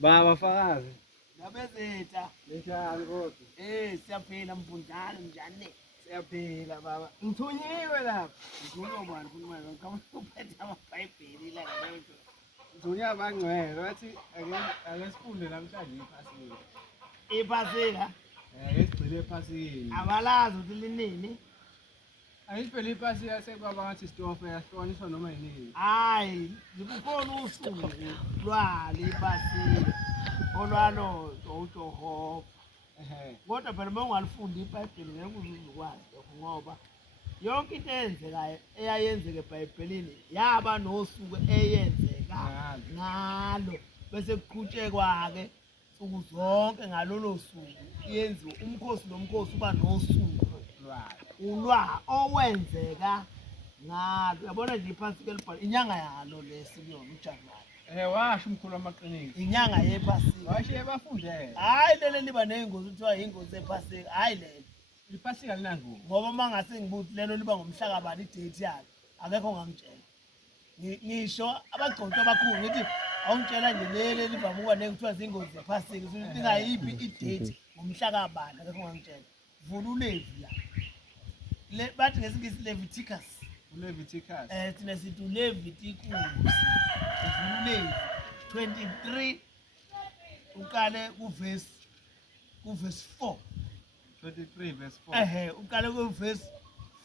Baba Fakazi. Ngabezetha. Njani kodwa? Siyaphila mfundana njani? Siyaphila baba. Ngithunyiwe lapha. Ngikulo bani kumele ngaphethe amabhayibheli la lento. Ngithunya abangcwele bathi ake sifunde namhlanje iphasika. Iphasika? Ake sigcile ephasini. Abalazi ukuthi linini? Ayisiphele iphasika sekubaba ngathi sitofe yasihlukaniswa noma yini. Hayi, libukhona usuku lwalo iphasika. Olwalo uJehova. Kodwa phela uma ungalifunda iBhayibheli ngeke uzukwazi lokho ngoba yonke into eyenzekayo eyayenzeka eBhayibhelini yaba nosuku eyenzeka ngalo bese kuqhutshekwa ke usuku zonke ngalolo suku yenziwe umkhosi nomkhosi uba nosuku ulwa owenzeka ngalo yabona nje iphasika elibhala inyanga yalo lesibiyona uJanuwari Washo umkhulu wamaqiniso. inyanga yephasika Washo ebafundele. hayi lele liba ney'ngozi kuthiwa yingozi ephasika hayi lelo Iphasika linangozi. ngoba uma ngase ngibuthi lelo liba ngomhla kabani idate yalo akekho ongangitshela ngisho abagcotshwa abakhulu ngithi awungitshela nje lele livame ukuba nekuthiwa zingozi zephasika ukuthi ingayiphi idate ngomhla kabani akekho ongangitshela vula ulevi la bathi ngesingisi Leviticus uLeviticus. thina sithi uLeviticus uvula ulevi 23 uqale kuverse 4 23 verse 4. uqale kuverse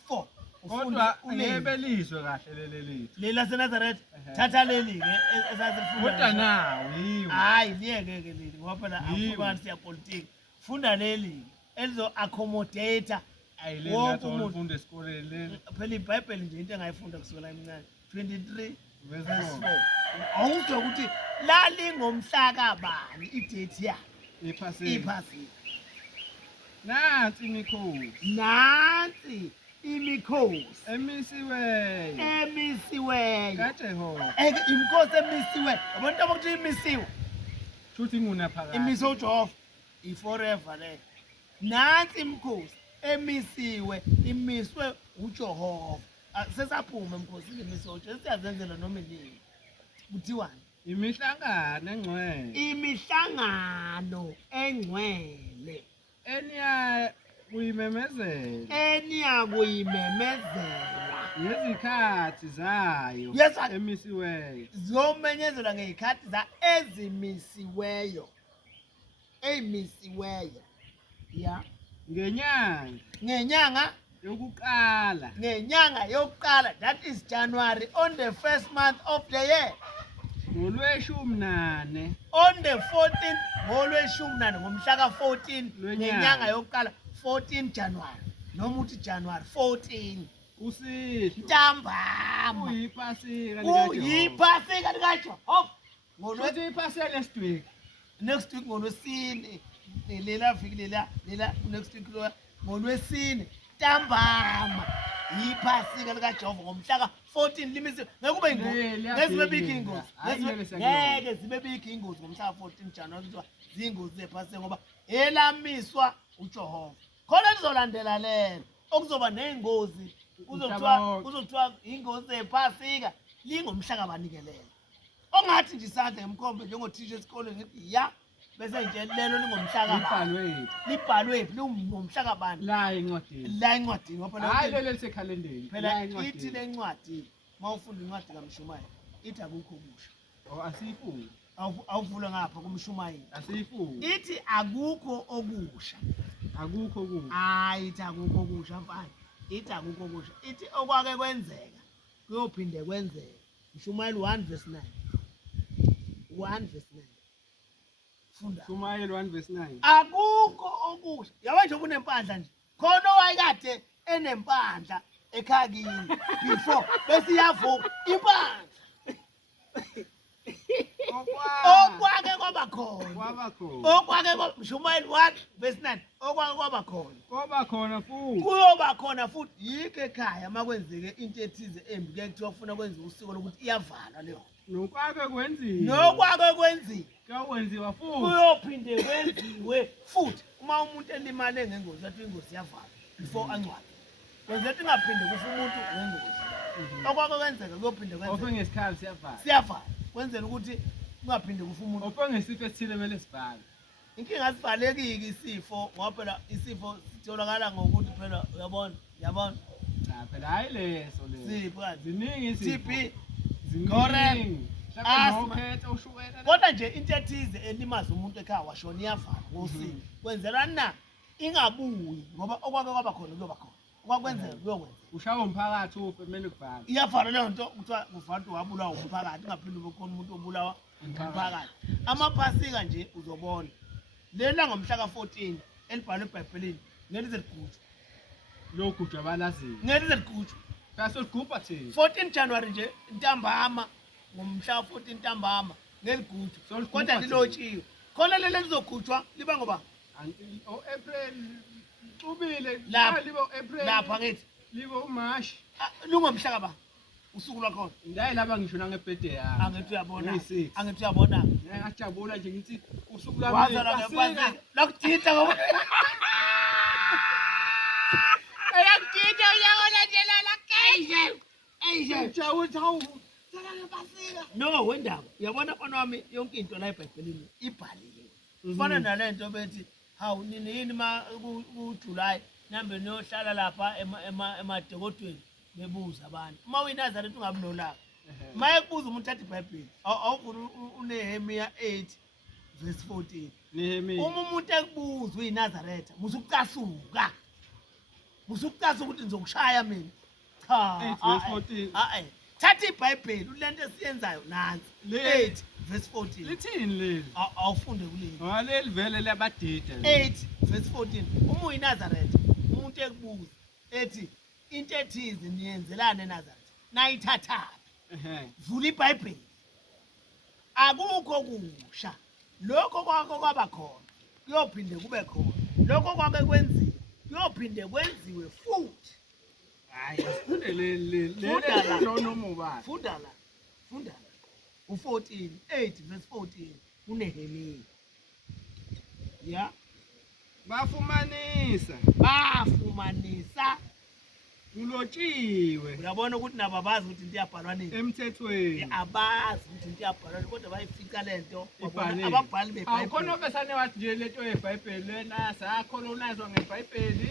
4 Kodwa ngebelizwe kahle leli. lela seNazaretha thatha leli ke esasifunda Kodwa nawo yiwo. hayi liyeke ke leli ngoba phela afukani siya politics funda leli elizo accommodate Ayileli ngathi ufunda esikoleni leli. phela iBhayibheli nje into engayifunda kusukela emincane 23 Verse verse 4. 4 awuzwe ukuthi lalingomhla kabani idate yakhe Iphasika. iphasika Nansi imikhosi. nansi imikhosi Emisiweyo. emisiweyo kaJehova. imikhosi emisiweyo abantu abakuthi imisiwe Shuthi nguna phakathi. imiso uJehova iforever le nansi imikhosi emisiwe imiswe uJehova sesaphuma emkhosini imiso uJehova siyazenzela noma inini kuthiwani Imihlangano engcwele. imihlangano engcwele Eniya kuyimemezela. eniyakuyimemezela Ngezikhathi zayo. Yes, sir. Emisiweyo. zomenyezelwa ngey'khathi ezimisiweyo ey'misiweyo ya Ngenyanga yokuqala. ngenyanga yokuqala that is January on the first month of the year ngolweshumi nane. on the 14th ngolweshumi nane ngomhla ka-14 Lwenyanga. ngenyanga yokuqala 14 January noma uthi January 14 Kusihlwa. ntambama Kuyiphasika likaJehova. kuyiphasika likaJehova Kuthi iphasika lesiDweki. next week ngolwesine lela viki lela next week ngolwesine ntambama yiphasika likaJehova ngomhla ka-14 limisiwe ngeke kube ngeke zibe bikho ingozi ngeke zibe bikho ingozi ngomhla ka-14 January kuthiwa zingozi zephasika ngoba elamiswa uJehova khona lizolandela lelo okuzoba ney'ngozi kuzothiwa ingozi zephasika lingomhla kabanikelela ongathi nje isandla ngemkhombe njengothisha esikoleni ngithi ya bese nje lelo lingomhla kabani libhalwe phi lingomhla kabani La encwadini. la encwadini ngoba Hayi lelo lisekhalendeni. phela ithi le ncwadi uma ufunda incwadi kaMshumayeli ithi akukho okusha Asiyifundi. awuvule ngapha kuMshumayeli Asiyifundi. ithi akukho okusha Akukho kubi. hayi ithi akukho okusha mfana ithi akukho okusha ithi okwake kwenzeka kuyophinde kwenzeka Mshumayeli 1 verse 9 1 verse 9 funda Shumayeli 1 verse 9. akukho okusha yaba nje kunempandla nje khona owayekade enempandla ekhakini before bese iyavuka impandla okwake kwaba khona Kwaba khona. okwake Mshumayeli 1 verse 9 okwake kwaba khona Kwaba khona futhi. kuyoba khona futhi yikho ekhaya makwenzeke into ethize embi kuye kuthiwa ufuna kwenziwa usiko lokuthi iyavalwa leyo Nokwake kwenziwa. nokwake kwenziwa Kwenziwa futhi. kuyophinde kwenziwe futhi uma umuntu elimale ngengozi athi ingozi iyavalwa before angcwabe kwenzeka ingaphinde kufa umuntu ngengozi okwake kwenzeka kuyophinde kwenzeka Ofe ngesikhathi siyavala. siyavala kwenzela ukuthi kungaphinde kufa umuntu. Upho ngesifo esithile kumele sibhale. Inkinga sivalekiki isifo ngoba phela isifo sitholakala ngokuthi phela uyabona Cha phela hayi leso sipho kanti ziningi izifo. TB Ziningi. correct. Asthma. Ukhetha ushukela. Kodwa nje into ethize elimaza umuntu ekhaya washona iyavala ngosini kwenzelwa na ingabuyi ngoba okwake kwaba khona kuyoba khona okwakwenzeka kuyokwenzeka Ushawa umphakathi ufe kumele kubhale. iyavala leyo nto kuthiwa kufanele wabulawa umphakathi ungaphinde ube khona umuntu obulawa umphakathi. Amaphasika nje uzobona lena ngomhla ka-14 elibhalwe eBhayibhelini ngelize ligujwa Lokhu abalaziyo. ngelize ligujwa Bese uligubha thina. 14 January nje ntambama ngomhla ka-14 ntambama ngeligujwa kodwa lilotshiwe khona leli lizogujwa liba ngoba April ubile Lapha. libo April. lapha ngithi Libo uMarch. lungomhla kaba usuku lwakhona Ndayi laba ngisho nangebirthday yami. angithi uyabona Ngeyi-6. angithi uyabona Ngiyajabula nje ngithi usuku lami wazala Pasika. ngaphansi lakuthinta ngoba eyakuthinta uyabona nje la Ngijabula hawu. no wendaba uyabona mfana wami yonke into la eBhayibhelini ibhaliwe kufana nalento bethi hawu nini yini kuJuly nambe niyohlala lapha emadekodweni bebuza abantu uma uyiNazaretha ungabi nolaka maye kubuza umuntu athi iBhayibheli awuvula uNehemiya 8:14 Nehemiya. uma umuntu ekubuza uyiNazaretha musukucasuka ukuthi nizokushaya mina cha 8:14. thatha iBhayibheli ulento esiyenzayo nansi Le- 8:14 Lithini leli? awufunde kuleli Waleli vele labadida. 8:14 uma uyiNazaretha umuntu ekubuza ethi into ethize niyenzelane eNazaretha nayithathaphi vula iBhayibheli akukho kusha lokho kwakho kwaba khona kuyophinde kube khona lokho kwake kwenziwe kuyophinde kwenziwe futhi Hayi, sifunde leli. Funda la. Leli noma ubani. funda la u14 8:14 uNehemiya ya bafumanisa Kulotshiwe uyabona ukuthi nabo abazi ukuthi into iyabhalwa nini emthethweni. abazi ukuthi into iyabhalwa nini kodwa bayifica lento Ibhaliwe. ababhali Awukhona beBhayibheli obesane wathi nje lento yeBhayibheli lena sakolonizwa ngeBhayibheli.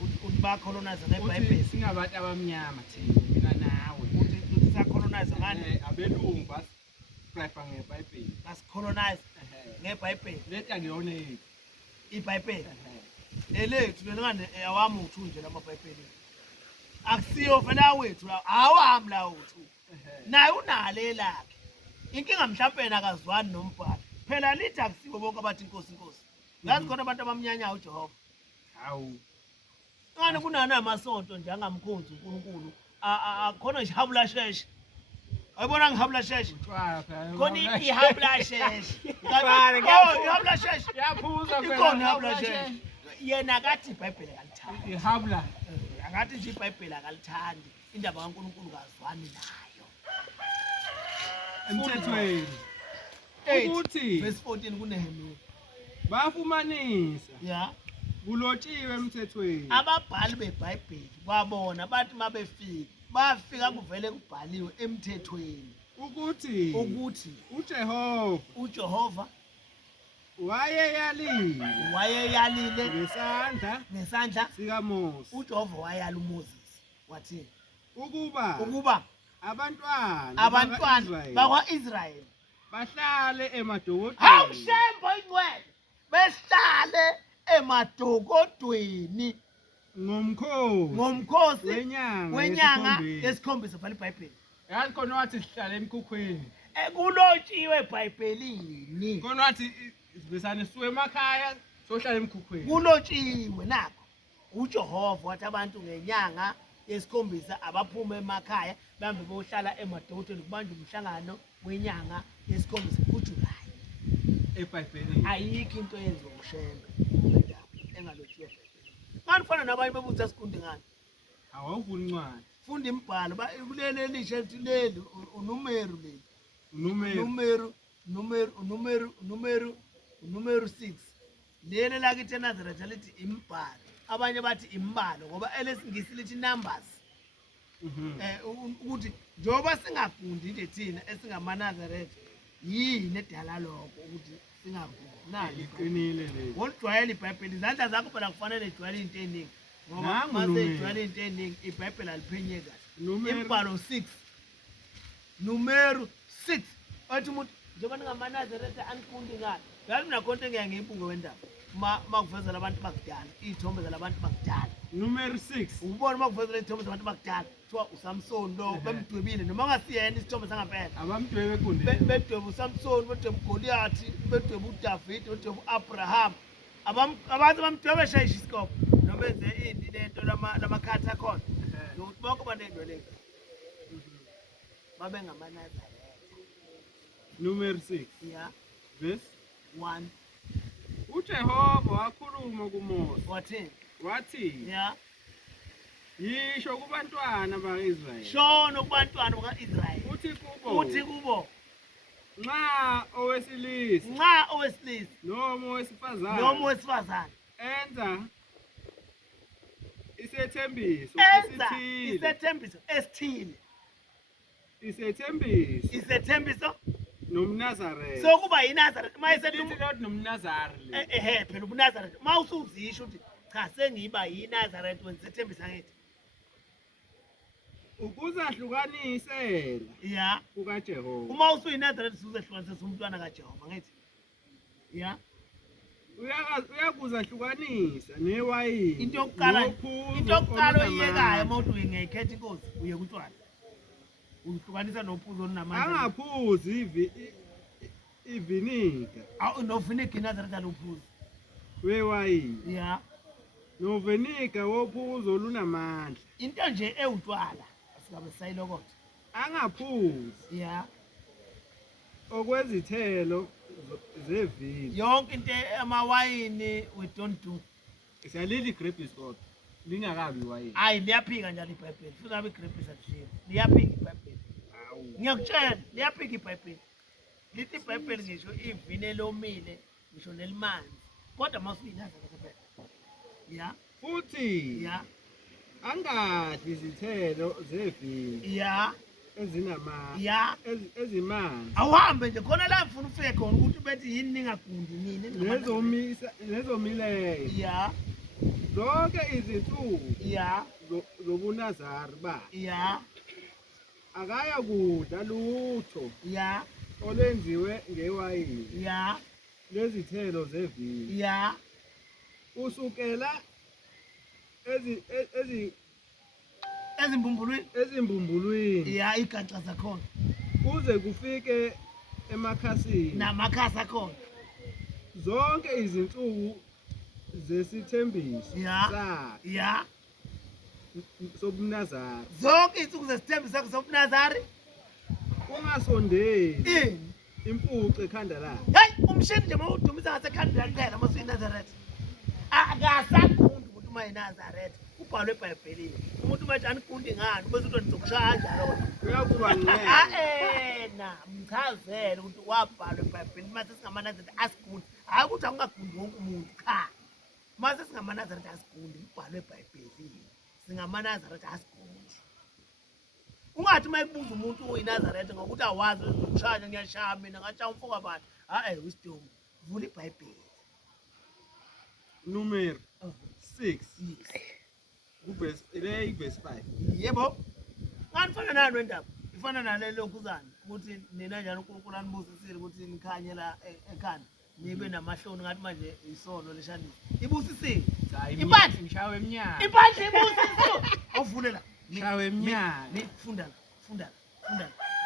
ukuthi bacolonize Uthi ngeBhayibheli singabantu abamnyama thina mina nawe. ukuthi sacolonize ngani Abelungu basiprefer ngeBhayibheli. basicolonize ngeBhayibheli Leta ngiyona yethu. iBhayibheli elethu lengane awami uthu nje lamaBhayibheli akusiyo vele awethu la awami la uthu naye unale lakhe inkinga mhlawumbe akazwani nombhali phela lithi akusibo bonke abathi inkosi ngazi khona abantu abamnyanyayo uJehova Hawu. ngani kunana amasonto nje angamkhonzi uNkulunkulu akhona nje habula sheshe ayibona ngihabula sheshe Utshwala phela. khona ihabula sheshe ihabula sheshe Yaphuza phela. ikhona ihabula sheshe yena akathi iBhayibheli akalithandi Ihabla. akathi nje iBhayibheli akalithandi indaba kaNkulunkulu kazwani nayo Emthethweni. Ukuthi 8:14 kuNehemiya bafumanisa ya kulotshiwe emthethweni. ababhali beBhayibheli kwabona bathi bafika kuvele kubhaliwe emthethweni Ukuthi ukuthi uJehova uJehova wayeyalile ngesandla sikaMose uJehova wayala uMoses wathi ukuba abantwana bakwa-Israyeli bahlale emadokodweni awushembo ingcwele behlale emadokodweni ngomkhosi wenyanga yesikhombisa bhala iBhayibheli yazi khona wathi sihlale emkhukhwini kulotshiwe eBhayibhelini khona wathi sibesane siwe emakhaya sohlala emkhukhwini kulotshiwe nakho uJehova wathi abantu ngenyanga yesikhombisa abaphuma emakhaya bahambe bohlala emadokodweni kubanje umhlangano wenyanga yesikhombisa kuJulayi eBhayibhelini. ayikho into yenziwa ushembe ngendaba engalotshiwe eBhayibhelini manje ufana nabanye bebuza sikunde ngani Awuvula incwadi. funda imibhalo kuleli elisha ethi leli uNumeru leli Unumeru. Numeru 6 leli lakithi eNazaretha lithi imibhalo abanye bathi imbalo ngoba elesingisi lithi numbers ukuthi njengoba singafundi nje thina esingamaNazaretha yini edala lokho ukuthi singavunani Liqinile leli. ngolujwayela iBhayibheli izandla zakho phela kufanele ijwayele into eningi ngoba Nangu mase Numeri. ijwayele into eningi iBhayibheli aliphenye kahle Numeri. imbhalo 6 numero 6 wathi umuntu njengoba ningamanazaretha anifundi ngani yazi mina konke engeke ngiyibuke wendaba makuvezela abantu bakudala iy'thombe zalabantu bakudala Numeri 6. ubona makuvezela iy'thombe zabantu bakudala kuthiwa uSamson lo bemdwebile noma ngasiyena isithombe sangempela Abamdwebe ekundeni. bedweba uSamson bedweba uGoliath bedweba uDavid bedweba uAbraham abantu bamdwebe shayisha isikopho noma enze ini lento lamakhathi akhona nokuthi bonke banendweleka babengamanazaretha Numeri 6. ya Verse 1 uJehova wakhuluma kuMose wathini wathi ya yisho kubantwana bakwaIsrayeli shono kubantwana baka-Israyeli uthi kubo nxa owesilisa nxa owesilisa noma owesifazane noma owesifazane enza isethembiso enza esithile isethembiso esithile isethembiso nomNazaretha sokuba yinazaretha uma Lithi esethi Lord nomNazaretha le. ehe phela ubunazaretha uma usuzisho ukuthi cha sengiba yinazaretha wenza isethembiso angithi ukuzahlukanisela ya kukaJehova uma usuyinazaretha usuzehlukanisa umntwana kaJehova ngithi ya uyakuzahlukanisa newayini into yokuqala nophuzo into yokuqala olunamandla. oyiyekayo uma uthi ngiyayikhetha inkosi uye kutshwala uhlukanisa nophuzo olunamandla angaphuzi iviniga noviniga inazaretha aluphuzi wewayini ya noviniga wophuzo olunamandla into nje ewutshwala asikabe sayilokotha angaphuzi ya okwezithelo zevini yonke into amawayini we don't do siyalili grapes kodwa lingakabi iwayini hayi liyaphika njalo iBhayibheli futhi abe grapes akushiya liyaphika iBhayibheli awu ngiyakutshela liyaphika iBhayibheli lithi iBhayibheli ngisho ivini elomile ngisho nelimanzi kodwa masuyinazaretha phela ya futhi ya angadli izithelo zevini ya ya ezimanzi awuhambe nje khona la ngifuna ufike khona ukuthi bethi yini ningagundi nini nezomileyo ya zonke izinsuku ya zobunazari bakhe ya akayakudla lutho ya olwenziwe ngewayini ya lezithelo zevini ya usukela ezimbumbulweni ezimbumbulwini ya igaxa zakhona kuze kufike emakhasini namakhasi akhona zonke izinsuku zesithembiso Ya. sakhe ya sobunazari zonke iy'nsuku zesithembiso sakho sobunazari ungasondeli ini impucu ekhanda lakhe heyi umshini nje mawudumisa ngasekhanda kuphela masuyinazaretha akasakundi ukuthi uma yinazaretha ubhalwe eBhayibhelini umuntu uma anikundi ngani bese uthi nizokushaya kanjalo uyakuba ngeke ena mchazele ukuthi wabhalwa eBhayibhelini mase singamanazaretha asikundi hayi ukuthi akungagundi wonke umuntu cha mase singamanazaretha asikundi ubhalwe eBhayibhelini singamanazaretha asikundi ungathi uma ekubuza umuntu uyinazaretha ngokuthi awazi uzokushaya ngiyashaya mina ngashaya umfo kabani wisdom vula iBhayibheli Numeri 6 yes kuverse 5 yebo ngani fana nani wendaba ifana nale lokhuzana ukuthi nina njalo uNkulunkulu anibusisile ukuthi nikhanye la ekhanda nibe namahloni ngathi manje isono leshanisa ibusisile impandla ngishawe eminyaka impandla ibusisile awuvule la ngishawe eminyaka funda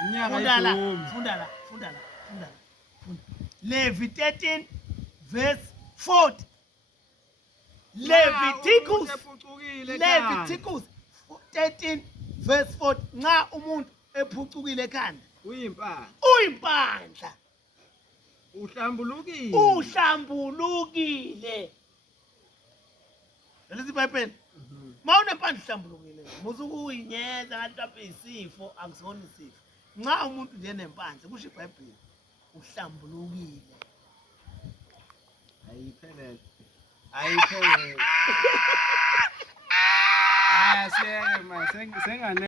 iminyaka funda Levi 13 verse 40 Leviticus 13 verse 40 nxa umuntu ephucukile ekhanda uyimpandla uhlambulukile lelithi iBhayibheli ma unempandla uhlambulukile musukuyinyeza ngathi lapho isifo akusona isifo nxa umuntu nje nempandla kusho iBhayibheli uhlambulukile ayiphelele ayasiyeke manje sengane